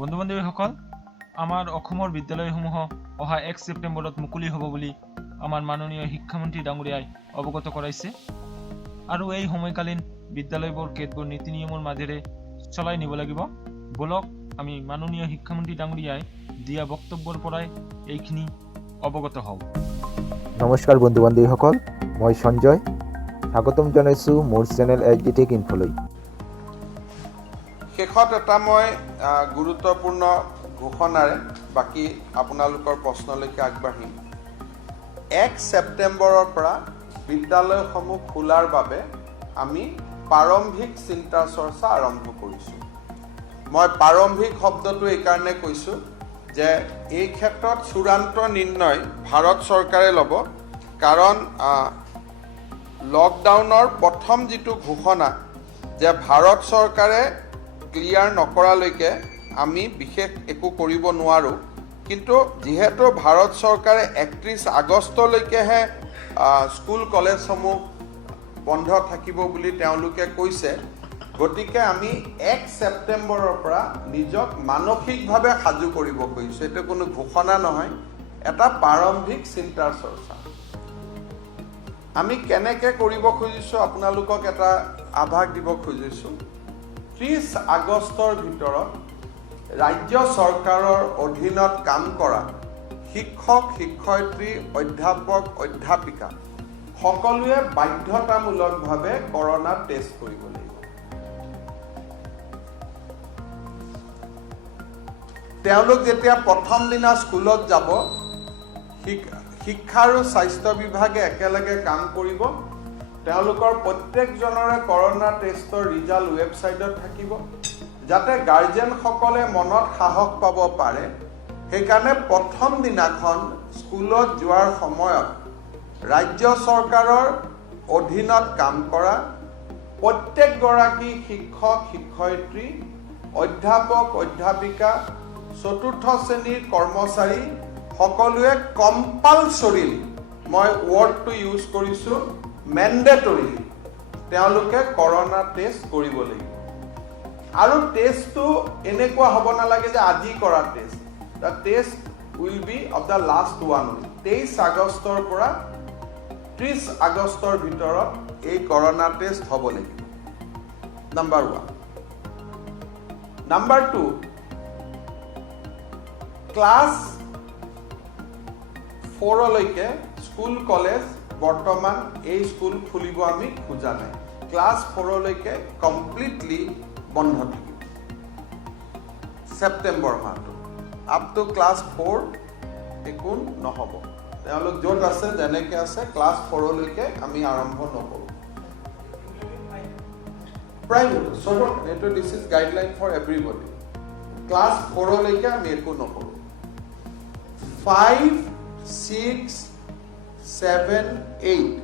বন্ধু বান্ধৱীসকল, আমাৰ অসমৰ বিদ্যালয়সমূহ অহা 1 ছেপ্টেম্বৰত মুকলি হ'ব বুলি আমাৰ মাননীয় শিক্ষামন্ত্ৰী ডাঙৰীয়াই অৱগত কৰাইছে। আৰু এই সময়কালীন বিদ্যালয়বোৰ কেতবোৰ নীতি নিয়মৰ মাজেৰে চলাই নিব লাগিব। বলক আমি মাননীয় শিক্ষামন্ত্ৰী ডাঙৰীয়াই দিয়া বক্তব্যৰ পৰাই এইখিনি অৱগত হওঁ। নমস্কাৰ বন্ধু বান্ধৱীসকল, মই সঞ্জয় স্বাগতম জনাইছোঁ মোৰ চেনেল HD Tech ইনফোলৈ। শেষত এটা মই গুৰুত্বপূৰ্ণ ঘোষণাৰে বাকী আপোনালোকৰ প্ৰশ্নলৈকে আগবাঢ়িম। 1 ছেপ্টেম্বৰৰ পৰা বিদ্যালয়সমূহ খোলাৰ বাবে আমি প্ৰাৰম্ভিক চিন্তা চৰ্চা আৰম্ভ কৰিছোঁ। মই প্ৰাৰম্ভিক শব্দটো এইকাৰণে কৈছোঁ যে এই ক্ষেত্ৰত চূড়ান্ত নিৰ্ণয় ভাৰত চৰকাৰে ল'ব, কাৰণ লকডাউনৰ প্ৰথম যিটো ঘোষণা যে ভাৰত চৰকাৰে ক্লিয়াৰ নকৰালৈকে আমি বিশেষ একো কৰিব নোৱাৰোঁ, কিন্তু যিহেতু ভাৰত চৰকাৰে 31 আগষ্টলৈকেহে স্কুল কলেজসমূহ বন্ধ থাকিব বুলি তেওঁলোকে কৈছে, গতিকে আমি 1 ছেপ্টেম্বৰৰ পৰা নিজক মানসিকভাৱে সাজু কৰিব খুজিছোঁ। এইটো কোনো ঘোষণা নহয়, এটা প্ৰাৰম্ভিক চিন্তাৰ চৰ্চা। আমি কেনেকৈ কৰিব খুজিছোঁ আপোনালোকক এটা আভাস দিব খুজিছোঁ। 30 আগষ্টৰ ভিতৰত ৰাজ্য চৰকাৰৰ অধীনত কাম কৰা শিক্ষক, শিক্ষয়িত্ৰী, অধ্যাপক, অধ্যাপিকা সকলোৱে বাধ্যতামূলকভাৱে কৰোণা টেষ্ট কৰিব লাগিব। তেওঁলোক যেতিয়া প্ৰথম দিনা স্কুলত যাব, শিক্ষা আৰু স্বাস্থ্য বিভাগে একেলগে কাম কৰিব। তেওঁলোকৰ প্ৰত্যেকজনৰে কৰোণা টেষ্টৰ ৰিজাল্ট ৱেবছাইটত থাকিব, যাতে গাৰ্জেনসকলে মনত সাহস পাব পাৰে। সেইকাৰণে প্ৰথম দিনাখন স্কুলত যোৱাৰ সময়ত ৰাজ্য চৰকাৰৰ অধীনত কাম কৰা প্ৰত্যেকগৰাকী শিক্ষক, শিক্ষয়িত্ৰী, অধ্যাপক, অধ্যাপিকা, চতুৰ্থ শ্ৰেণীৰ কৰ্মচাৰী সকলোৱে কম্পালচৰিলি, মই ৱৰ্ডটো ইউজ কৰিছোঁ, মেণ্ডেটৰী তেওঁলোকে কৰোণা টেষ্ট কৰিব লাগিব। আৰু টেষ্টটো এনেকুৱা হ'ব নালাগে যে আজি কৰা test. The test will be of the last 1 week. 23 আগষ্টৰ পৰা 30 আগষ্টৰ ভিতৰত এই কৰোণা টেষ্ট হ'ব লাগিব। নাম্বাৰ 1। নাম্বাৰ 2, ক্লাছ 4লৈকে স্কুল কলেজ বৰ্তমান এই স্কুল খুলিব আমি খোজা নাই। ক্লাছ 4লৈকে কমপ্লিটলি বন্ধ থাকিব ছেপ্টেম্বৰ মাহটো। আপ টু ক্লাছ 4 একো নহ'ব। তেওঁলোক য'ত আছে যেনেকৈ আছে ক্লাছ 4লৈকে আমি আৰম্ভ নকৰোঁ। প্ৰাইভেট চবত এইটো this is guideline for everybody. Class 4লৈকে আমি একো নকৰোঁ। 5, 6, 7, 8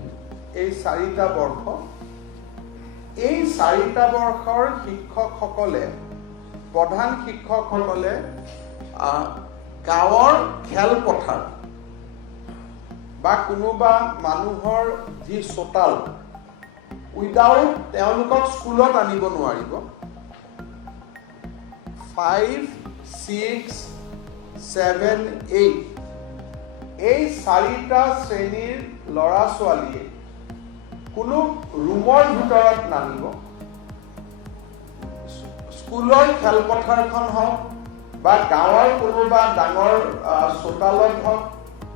এই 4টা বৰ্ষ, এই 4টা বৰ্ষৰ শিক্ষকসকলে, প্ৰধান শিক্ষকসকলে গাঁৱৰ খেলপথাৰ বা কোনোবা মানুহৰ যি চোতাল উইদাউট তেওঁলোকক স্কুলত আনিব নোৱাৰিব। 5, 6, 7, 8 এই 4টা শ্ৰেণীৰ ল'ৰা ছোৱালীয়ে কোনো ৰুমৰ ভিতৰত নামিব। স্কুলৰ খেলপথাৰখন হওক বা গাঁৱৰ কোনোবা ডাঙৰ চোতালত হওক,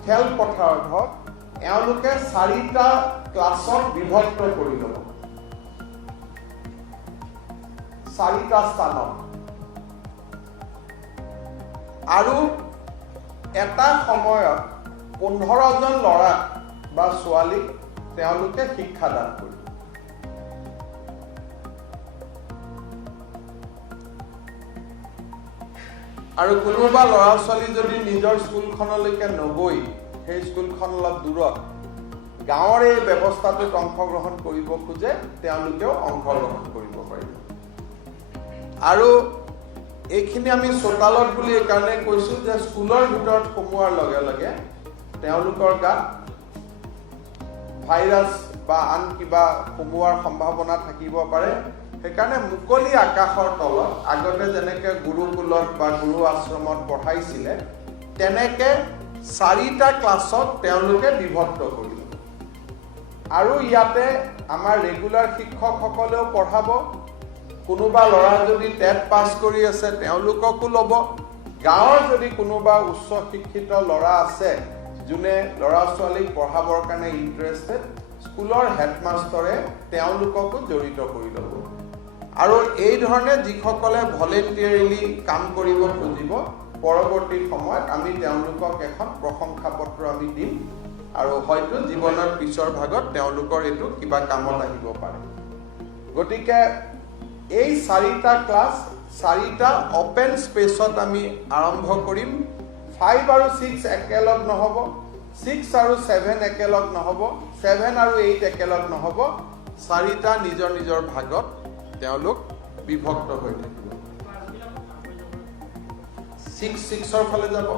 খেলপথাৰত হওক, এওঁলোকে 4টা ক্লাছত বিভক্ত কৰি ল'ব। 4টা স্থানত আৰু এটা সময়ত 15জন ল'ৰা বা ছোৱালীক তেওঁলোকে শিক্ষাদান কৰিব। আৰু কোনোবা ল'ৰা ছোৱালী যদি নিজৰ স্কুলখনলৈকে নগৈ, সেই স্কুলখন অলপ দূৰত, গাঁৱৰ এই ব্যৱস্থাটোত অংশগ্ৰহণ কৰিব খোজে, তেওঁলোকেও অংশগ্ৰহণ কৰিব পাৰিব। আৰু এইখিনি আমি চোতালত বুলি এইকাৰণে কৈছোঁ যে স্কুলৰ ভিতৰত সোমোৱাৰ লগে লগে তেওঁলোকৰ গাত ভাইৰাছ বা আন কিবা সোমোৱাৰ সম্ভাৱনা থাকিব পাৰে। সেইকাৰণে মুকলি আকাশৰ তলত আগতে যেনেকৈ গুৰুকুলত বা গুৰু আশ্ৰমত পঢ়াইছিলে তেনেকৈ 4টা ক্লাছত তেওঁলোকে বিভক্ত কৰিব আৰু ইয়াতে আমাৰ ৰেগুলাৰ শিক্ষকসকলেও পঢ়াব কোনোবা ল'ৰা যদি টেট পাছ কৰি আছে তেওঁলোককো ল'ব গাঁৱৰ যদি কোনোবা উচ্চ শিক্ষিত ল'ৰা আছে যোনে ল'ৰা ছোৱালীক পঢ়াবৰ কাৰণে ইণ্টাৰেষ্টেড স্কুলৰ হেডমাষ্টৰে তেওঁলোককো জড়িত কৰি ল'ব আৰু এই ধৰণে যিসকলে ভলেণ্টিয়াৰলি কাম কৰিব খুজিব পৰৱৰ্তী সময়ত আমি তেওঁলোকক এখন প্ৰশংসাপত্ৰ আমি দিম আৰু হয়তো জীৱনৰ পিছৰ ভাগত তেওঁলোকৰ এইটো কিবা কামত আহিব পাৰে গতিকে এই 4টা ক্লাছ 4টা অপেন স্পেচত আমি আৰম্ভ কৰিম 5 আৰু 6 একেলগ নহ'ব 6 আৰু 7 একেলগ নহ'ব 7 আৰু 8 একেলগ নহ'ব 4টা নিজৰ নিজৰ ভাগত তেওঁলোক বিভক্ত হৈ থাকিব 6 6ৰ ফালে যাব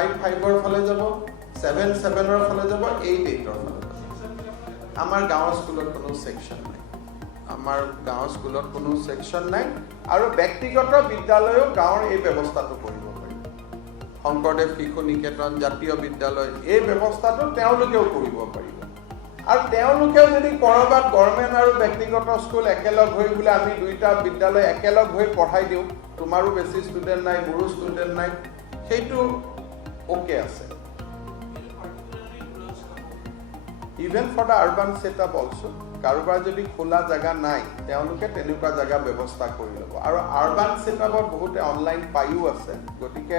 5 5ৰ ফালে যাব 7 7ৰ ফালে যাব 8 8ৰ ফালে যাব আমাৰ গাঁৱৰ স্কুলত কোনো সেকশন নাই আমাৰ গাঁৱৰ স্কুলত কোনো সেকশন নাই আৰু ব্যক্তিগত বিদ্যালয়ও গাঁৱৰ এই ব্যৱস্থাটো কৰিব পাৰি শংকৰদেৱ শিশু নিকেতন জাতীয় বিদ্যালয় এই ব্যৱস্থাটো তেওঁলোকেও কৰিব পাৰিব আৰু তেওঁলোকেও যদি কৰবাত গভৰ্ণমেণ্ট আৰু ব্যক্তিগত স্কুল একেলগ হৈ বোলে আমি দুইটা বিদ্যালয় একেলগ হৈ পঢ়াই দিওঁ তোমাৰো বেছি ষ্টুডেণ্ট নাই মোৰো ষ্টুডেণ্ট নাই সেইটো ওকে আছে even for the urban setup also কাৰোবাৰ যদি খোলা জায়গা নাই তেওঁলোকে তেনেকুৱা জায়গা ব্যৱস্থা কৰি ল'ব আৰু আৰ্বান সেটআপত বহুতে অনলাইন পায়ো আছে গতিকে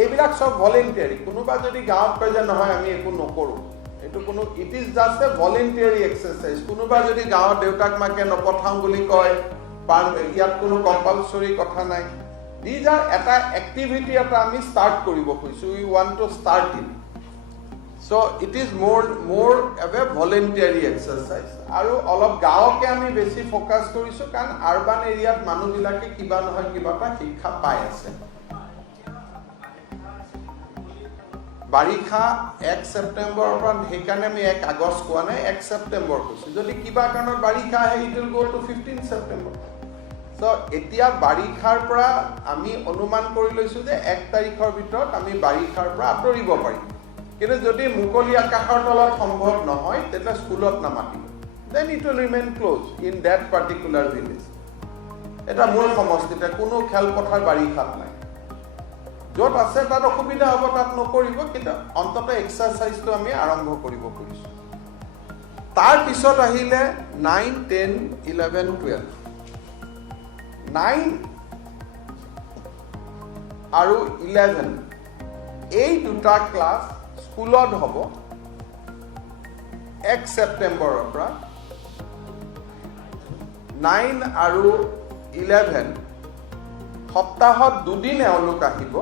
এইবিলাক সব ভলেণ্টিয়াৰি কোনোবা যদি গাঁৱত কয় যে নহয় আমি একো নকৰোঁ এইটো কোনো it is just a voluntary exercise কোনোবা যদি গাঁৱত দেউতাক মাকে নপঠাওঁ বুলি কয় ইয়াত কোনো কম্পালচৰি কথা নাই দিজ আৰ এটা এক্টিভিটি এটা আমি ষ্টাৰ্ট কৰিব খুজিছোঁ we want to start it So it is more of a voluntary exercise. আৰু অলপ গাঁৱকে আমি বেছি ফোকাস কৰিছো কাৰণ আৰবান এৰিয়াত মানুহবিলাকে কিবা নহয় কিবা এটা শিক্ষা পাই আছে বাৰিষা 1 ছেপ্টেম্বৰৰ পৰা সেইকাৰণে আমি 1 আগষ্ট কোৱা নাই 1 ছেপ্টেম্বৰ কৈছো যদি কিবা কাৰণত বাৰিষা আহে it will go to 15 September so এতিয়া বাৰিষাৰ পৰা আমি অনুমান কৰি লৈছো যে 1 তাৰিখৰ ভিতৰত আমি বাৰিষাৰ পৰা আঁতৰিব পাৰিম কিন্তু যদি মুকলি আকাশৰ তলত সম্ভৱ নহয় তেতিয়া স্কুলত নামাতিব then it will remain closed in that particular village এটা মূল সমষ্টিতে কোনো খেলপথাৰ বাৰিষাত নাই য'ত আছে তাত অসুবিধা হ'ব তাত নকৰিব কিন্তু অন্তত এক্সাৰসাইজটো আমি আৰম্ভ কৰিব খুজিছোঁ তাৰ পিছত আহিলে 9 10 11 12 9 আৰু 11 এই দুটা ক্লাছ স্কুলত হ'ব 1 ছেপ্টেম্বৰৰ পৰা 9 আৰু 11 সপ্তাহত দুদিন এওঁলোক আহিব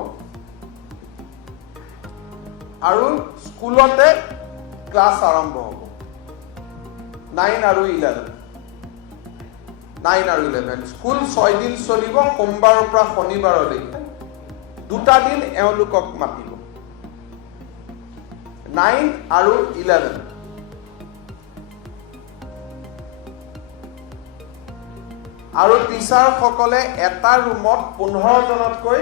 আৰু স্কুলতে ক্লাছ আৰম্ভ হ'ব 9 আৰু 11 স্কুল 6 দিন চলিব সোমবাৰৰ পৰা শনিবাৰলৈকে দুটা দিন এওঁলোকক মাতিব 9 আৰু 11 আৰু টিচাৰ সকলে এটা ৰুমত 15 জনতকৈ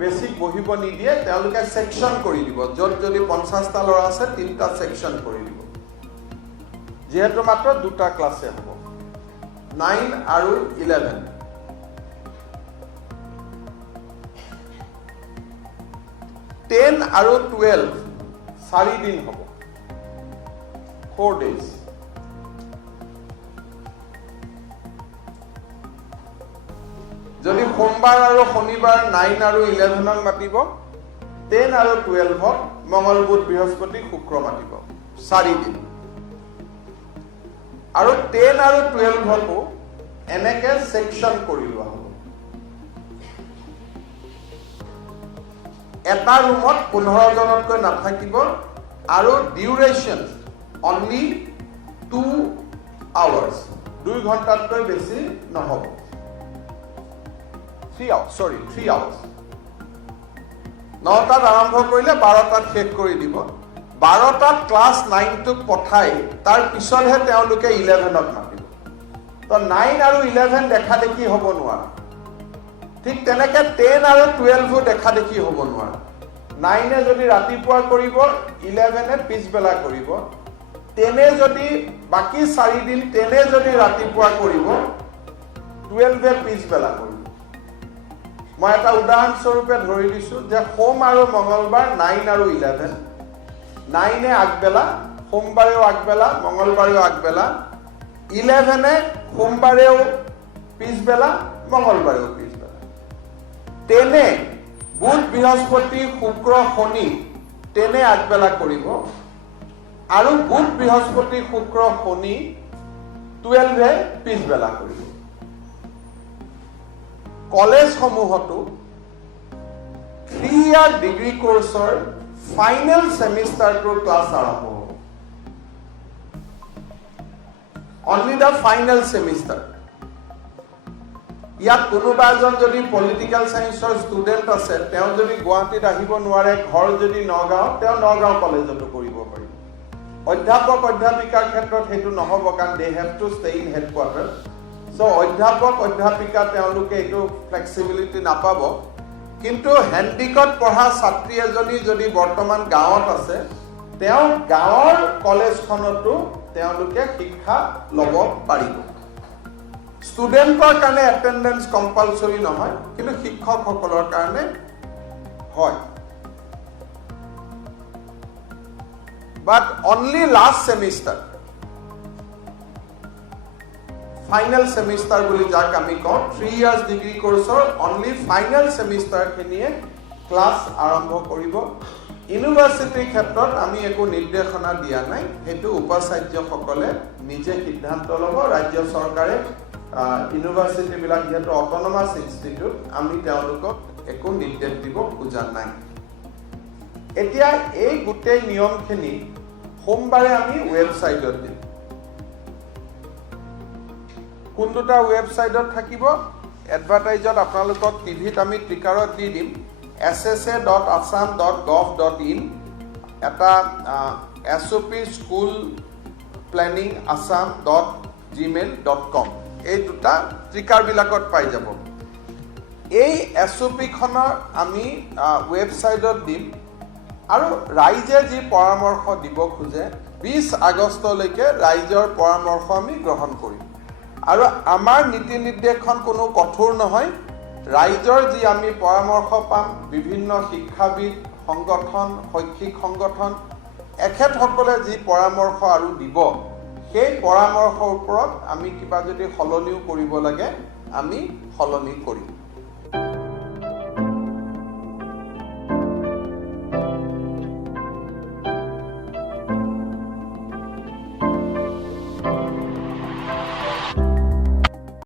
বেছি বহিব নিদিয়ে তেওঁলোকে সেকশন কৰি দিব য'ত যদি 50টা ল'ৰা আছে 3টা সেকশন কৰি দিব যেহেতু মাত্ৰ দুটা ক্লাছে হ'ব 9 আৰু 11 10 আৰু 12 4 দিন হ'ব 4 days যদি সোমবাৰ আৰু শনিবাৰ 9 আৰু 11ক মাতিব 10 আৰু 12ক মঙ্গল বুধ বৃহস্পতি শুক্ৰ মাতিব 4 দিন আৰু 10 আৰু 12কো এনেকে সেকশন কৰি লোৱা হ'ব এটা ৰুমত 15 জনতকৈ নাথাকিব আৰু ডিউৰেচন অনলি 2 hours 2 ঘণ্টাতকৈ বেছি নহ'ব 3 hours 9টাত আৰম্ভ কৰিলে 12টাত শেষ কৰি দিব 12টাত ক্লাছ 9টোক পঠাই তাৰ পিছতহে তেওঁলোকে 11ক মাতিব তো 9 আৰু 11 দেখা দেখি হ'ব নোৱাৰে ঠিক তেনেকৈ 10 আৰু 12 দেখা দেখি হ'ব নোৱাৰে 9 যদি ৰাতিপুৱা কৰিব 11 পিছবেলা কৰিব 10 যদি বাকি 4 দিন 10 যদি ৰাতিপুৱা কৰিব 12 পিছবেলা কৰিব মই এটা উদাহৰণ স্বৰূপে ধৰি দিছো যে সোম আৰু মঙ্গলবাৰ 9 আৰু 11 9 আগবেলা সোমবাৰেও আগবেলা মঙ্গলবাৰেও আগবেলা 11 সোমবাৰেও পিছবেলা মঙ্গলবাৰেও পিছবেলা 10 বুধ বৃহস্পতি শুক্ৰ শনি 10 আগবেলা কৰিব আৰু বুধ বৃহস্পতি শুক্ৰ শনি 12 পিছবেলা কৰিব কলেজ সমূহতো 3 ইয়াৰ ডিগ্ৰী কোৰ্সৰ ফাইনেল সেমিস্টাৰটোৰ ক্লাছ আৰম্ভ হ'ব অনলি দা ফাইনেল সেমিস্টাৰ ইয়াত কোনোবা এজন যদি পলিটিক্যাল সায়েন্সৰ ষ্টুডেন্ট আছে তেওঁ যদি গুৱাহাটীত আহিব নোৱাৰে ঘৰ যদি নগাঁও তেওঁ নগাঁও কলেজতো কৰিব পাৰিব অধ্যাপক অধ্যাপিকাৰ ক্ষেত্ৰত হেতু নহব কাৰণ they have to stay in headquarter so অধ্যাপক অধ্যাপিকা তেওঁলোকে এইটো ফ্লেক্সিবিলিটি নাপাব কিন্তু হেণ্ডিকত পঢ়া ছাত্ৰী এজনী যদি বৰ্তমান গাঁৱত আছে তেওঁ গাঁৱৰ কলেজখনতো তেওঁলোকে শিক্ষা ল'ব পাৰিব ষ্টুডেন্টৰ কাৰণে এটেন্ডেন্স কম্পালসৰি নহয় কিন্তু শিক্ষকসকলৰ কাৰণে হয় বাট অনলি লাষ্ট সেমিস্টাৰ ফাইনেল সেমিস্টাৰ বুলি যাক আমি কওঁ 3 ইয়াৰ্স ডিগ্ৰী কোৰ্সৰ অনলি ফাইনেল সেমিস্টাৰ খিনিয়ে ক্লাছ আৰম্ভ কৰিব ইউনিভাৰ্সিটিৰ ক্ষেত্ৰত আমি একো নিৰ্দেশনা দিয়া নাই হেতু উপাচাৰ্যসকলে নিজে সিদ্ধান্ত ল'ব ৰাজ্য চৰকাৰে ইউনিভাৰ্সিটি বিলাক যেটো অটোনমাস ইনষ্টিটিউট আমি তেওঁলোকক একো নিৰ্দেশ দিব খোজা নাই এতিয়া এই গোটেই নিয়মখিনি সোমবাৰে আমি ৱেবছাইটত দিম কোন দুটা ৱেবছাইটত থাকিব এডভাৰটাইজত আপোনালোকক টিভিত আমি টিকাৰত দি দিম ssa.assam.gov.in এটা SOP স্কুল প্লেনিং assam.gmail.com এই দুটা টিকাৰ বিলাকত পাই যাব এই SOP খনৰ আমি ৱেবছাইটত দিম আৰু ৰাইজে যি পৰামৰ্শ দিব খোজে 20 আগষ্টলৈকে ৰাইজৰ পৰামৰ্শ আমি গ্ৰহণ কৰিম আৰু আমাৰ নীতি নিৰ্দেশন কোনো কঠোৰ নহয় ৰাইজৰ যি আমি পৰামৰ্শ পাম বিভিন্ন শিক্ষাবিদ সংগঠন শৈক্ষিক সংগঠন এখেতসকলে যি পৰামৰ্শ আৰু দিব সেই পৰামৰ্শৰ ওপৰত আমি কিবা যদি সলনিও কৰিব লাগে আমি সলনি কৰিম